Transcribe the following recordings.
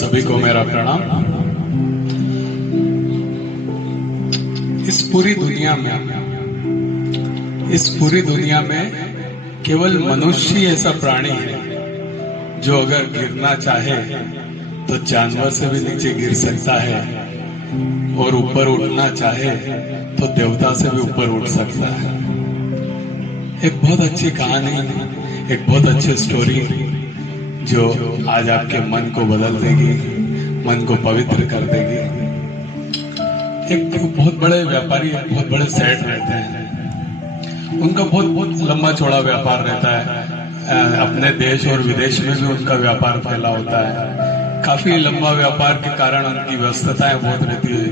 सभी को मेरा प्रणाम। इस पूरी दुनिया में केवल मनुष्य ही ऐसा प्राणी है जो अगर गिरना चाहे तो जानवर से भी नीचे गिर सकता है और ऊपर उठना चाहे तो देवता से भी ऊपर उठ सकता है। एक बहुत अच्छी कहानी, एक बहुत अच्छी स्टोरी जो आज आपके मन को बदल देगी, मन को पवित्र कर देगी। एक बहुत बड़े व्यापारी, बहुत बड़े सेठ रहते हैं। उनका बहुत लंबा चौड़ा व्यापार रहता है। अपने देश और विदेश में भी उनका व्यापार फैला होता है। काफी लंबा व्यापार के कारण उनकी व्यस्तताएं बहुत रहती है।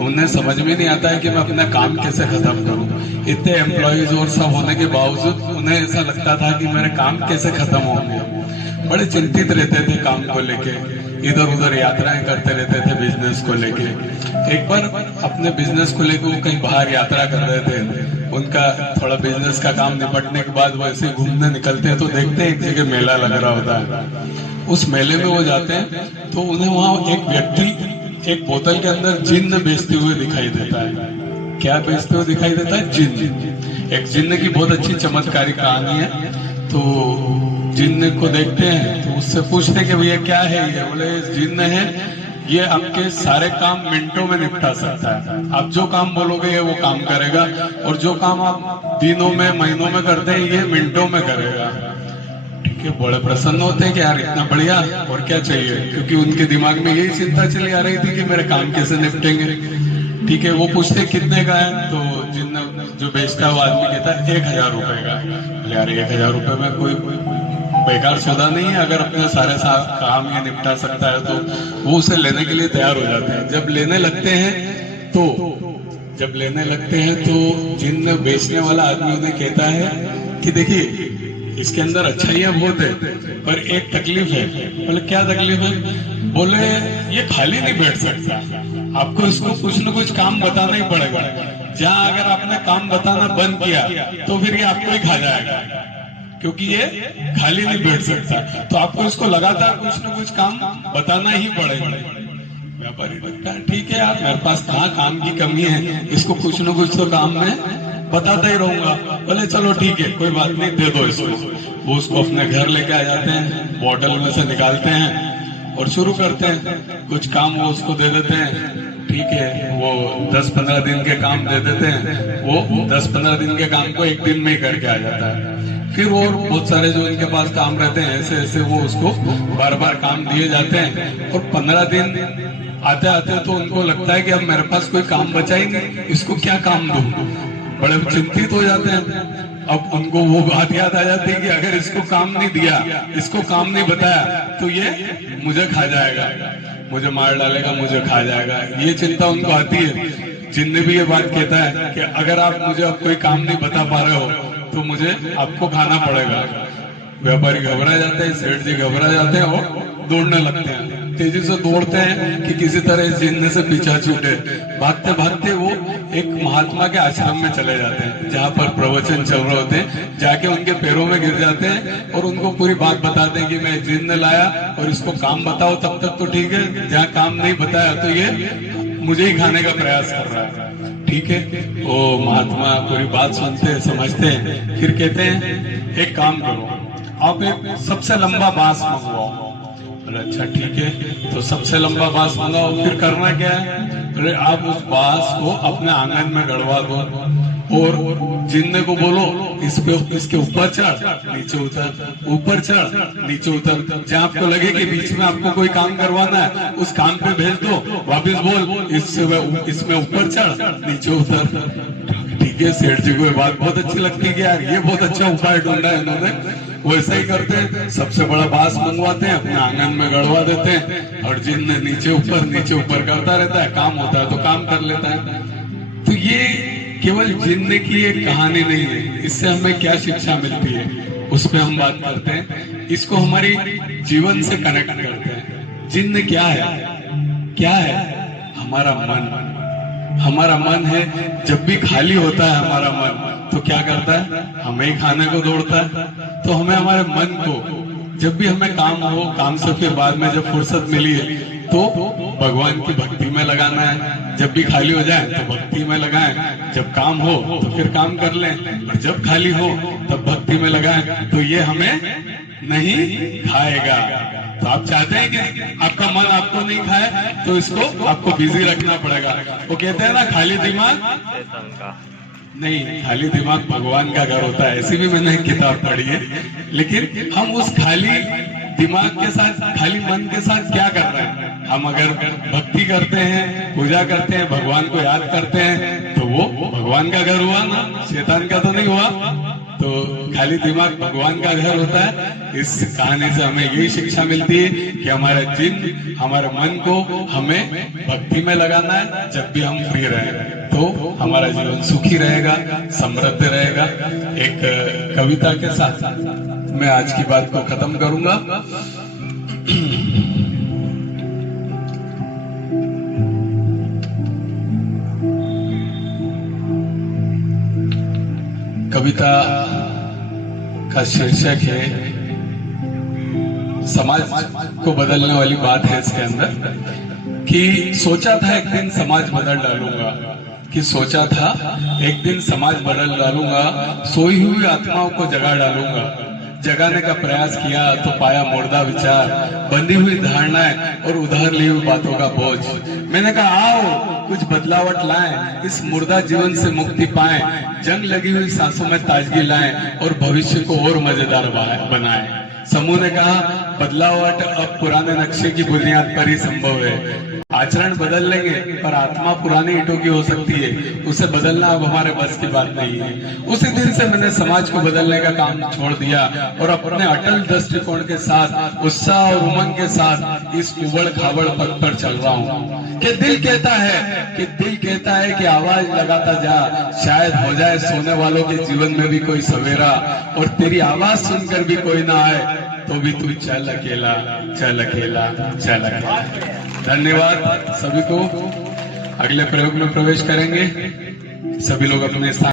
उन्हें समझ में नहीं आता है कि मैं अपना काम कैसे खत्म करूं। इतने एम्प्लॉयज और सब होने के बावजूद उन्हें ऐसा लगता था कि मेरे काम कैसे खत्म होंगे। बड़े चिंतित रहते थे काम को लेके, इधर उधर यात्राएं करते रहते थे बिजनेस को लेके। एक बार अपने बिजनेस को लेकर वो कहीं बाहर यात्रा कर रहे थे। उनका थोड़ा बिजनेस का काम निपटने के बाद वो ऐसे घूमने निकलते हैं तो देखते हैं एक जगह मेला लग रहा होता है। उस मेले में वो जाते हैं तो उन्हें वहां एक व्यक्ति एक बोतल के अंदर जिन्न बेचते हुए दिखाई देता है। क्या बेचते हुए दिखाई देता है? जिन्न। एक जिन्न की बहुत अच्छी चमत्कारी कहानी है। तो जिन्न को देखते हैं तो उससे पूछते हैं कि भैया क्या है ये? बोले जिन्न है, ये आपके सारे काम मिनटों में निपटा सकता है। आप जो काम बोलोगे ये वो काम करेगा, और जो काम आप दिनों में महीनों में करते हैं ये मिनटों में करेगा। ठीक है, बड़े प्रसन्न होते हैं कि यार इतना बढ़िया, और क्या चाहिए, क्योंकि उनके दिमाग में यही चिंता चली आ रही थी कि मेरे काम कैसे निपटेंगे। ठीक है, वो पूछते कितने का है? तो जिन्न जो बेचता है वो आदमी कहता है 1000 रुपए का। यार 1000 रुपए में कोई बेकार सौदा नहीं है, अगर अपने सारे काम ये निपटा सकता है तो वो उसे लेने के लिए तैयार हो जाते हैं। जब लेने लगते हैं तो जिन्न बेचने वाला आदमी उन्हें कहता है कि देखिए इसके अंदर अच्छाइयां बहुत है, पर एक तकलीफ है। बोले क्या तकलीफ है? बोले ये खाली नहीं बैठ सकता, आपको इसको कुछ न कुछ काम बताना ही पड़ेगा। जहाँ अगर आपने काम बताना बंद किया तो फिर ये आपको ही खा जाएगा, क्योंकि ये खाली नहीं बैठ सकता। तो आपको इसको लगातार कुछ न कुछ काम बताना ही पड़ेगा। व्यापारी लगता है ठीक है यार, मेरे पास कहाँ काम की कमी है, इसको कुछ न कुछ तो काम में बताता ही रहूंगा। बोले चलो ठीक है, कोई बात नहीं, दे दो इसको। वो उसको अपने घर लेके आ जाते हैं, बॉटल में से निकालते हैं और शुरू करते हैं। कुछ काम वो उसको दे देते हैं। ठीक है, वो 10-15 दिन के काम दे देते हैं। वो 10-15 दिन के काम को एक दिन में ही करके आ जाता है। फिर और बहुत सारे जो इनके पास काम रहते हैं, ऐसे ऐसे वो उसको बार बार काम दिए जाते हैं। और 15 दिन आते आते तो उनको लगता है कि अब मेरे पास कोई काम बचा ही नहीं, इसको क्या काम दूं। बड़े चिंतित हो जाते हैं। अब उनको वो बात याद आ जाती है कि अगर इसको काम नहीं दिया, इसको काम नहीं बताया तो ये मुझे खा जाएगा, मुझे मार डालेगा, मुझे खा जाएगा। ये चिंता उनको आती है। जिन्न भी ये बात कहता है कि अगर आप मुझे अब कोई काम नहीं बता पा रहे हो तो मुझे आपको खाना पड़ेगा। व्यापारी घबरा जाते हैं, सेठ जी घबरा जाते हैं और दौड़ने लगते हैं। तेजी से दौड़ते हैं कि किसी तरह इस जिन्न से पीछा छूटे। भागते भागते वो एक महात्मा के आश्रम में चले जाते हैं, जहाँ पर प्रवचन चल रहे होते हैं। जाके उनके पैरों में गिर जाते हैं और उनको पूरी बात बताते हैं कि मैं जिन्न लाया और इसको काम बताओ, तब तक तो ठीक है, जहाँ काम नहीं बताया तो ये मुझे ही खाने का प्रयास कर रहा है। ठीक है, वो महात्मा पूरी बात सुनते हैं, समझते हैं। फिर कहते हैं एक काम करो, आप एक सबसे लंबा बांस मंगवाओ। अच्छा ठीक है, तो सबसे लंबा बांस मंगाओ। फिर करना क्या है? अरे आप उस बांस को अपने आंगन में गड़वा दो और जिन्न को बोलो इसके ऊपर चढ़ नीचे उतर, ऊपर चढ़ नीचे उतर। जहाँ आपको लगे कि बीच में आपको कोई काम करवाना है, उस काम पे भेज दो। वापिस बोल इसमें ऊपर चढ़ नीचे उतर। ठीक है, सेठ जी को ये बात बहुत अच्छी लगती है कि यार ये बहुत अच्छा उपाय ढूंढा है इन्होंने। वो ऐसा ही करते हैं, सबसे बड़ा बांस मंगवाते हैं, अपने आंगन में गड़वा देते हैं और जिन्न नीचे ऊपर करता रहता है। काम होता है तो काम कर लेता है। तो ये केवल जिन्न की एक कहानी नहीं है, इससे हमें क्या शिक्षा मिलती है उस पर हम बात करते हैं। इसको हमारी जीवन से कनेक्ट करते हैं। जिन्न क्या है? हमारा मन। हमारा मन है, जब भी खाली होता है हमारा मन तो क्या करता है? हमें ही खाने को दौड़ता है। तो हमें हमारे मन को जब भी हमें काम हो, काम से फिर बाद में जब फुर्सत मिली है तो भगवान की भक्ति में लगाना है। जब भी खाली हो जाए तो भक्ति में लगाएं, जब काम हो तो फिर काम कर लें, और जब खाली हो तब भक्ति में लगाएं। तो ये हमें नहीं खाएगा। तो आप चाहते हैं कि आपका मन आपको नहीं खाए, तो इसको आपको बिजी रखना पड़ेगा। वो कहते हैं ना, खाली दिमाग नहीं, खाली दिमाग भगवान का घर होता है। ऐसी भी मैंने एक किताब पढ़ी है। लेकिन हम उस खाली दिमाग के साथ, खाली मन के साथ क्या कर रहे हैं? हम अगर भक्ति करते हैं, पूजा करते हैं, भगवान को याद करते हैं, तो वो भगवान का घर हुआ ना, शैतान का तो नहीं हुआ। तो खाली दिमाग भगवान का घर होता है। इस कहानी से हमें यही शिक्षा मिलती है कि हमारे जिन, हमारे मन को हमें भक्ति में लगाना है। जब भी हम फ्री रहें तो हमारा जीवन सुखी रहेगा, समृद्ध रहेगा। एक कविता के साथ मैं आज की बात को खत्म करूंगा। कविता का शीर्षक है, समाज को बदलने वाली बात है इसके अंदर। कि सोचा था एक दिन समाज बदल डालूंगा, कि सोचा था एक दिन समाज बदल डालूंगा, सोई हुई आत्माओं को जगा डालूंगा। जगाने का प्रयास किया तो पाया मुर्दा विचार, बंधी हुई धारणाएं और उधार ली हुई बातों का बोझ। मैंने कहा आओ कुछ बदलावट लाएं, इस मुर्दा जीवन से मुक्ति पाएं, जंग लगी हुई सांसों में ताजगी लाएं और भविष्य को और मजेदार बनाएं। समूह ने कहा बदलावट अब पुराने नक्शे की बुनियाद पर ही संभव है। आचरण बदल लेंगे पर आत्मा पुरानी ईंटों की हो सकती है, उसे बदलना अब हमारे बस की बात नहीं है। उसी दिन से मैंने समाज को बदलने का काम छोड़ दिया और अपने अटल दृष्टिकोण के साथ, उत्साह और उमंग के साथ इस उबड़ खाबड़ पथ पर चल रहा हूँ। कि दिल कहता है कि आवाज लगाता जा, शायद हो जाए सोने वालों के जीवन में भी कोई सवेरा, और तेरी आवाज सुनकर भी कोई ना आए तो भी तू चल अकेला, चल अकेला, चल अकेला। धन्यवाद सभी को। अगले प्रयोग में प्रवेश करेंगे। सभी लोग अपने स्थान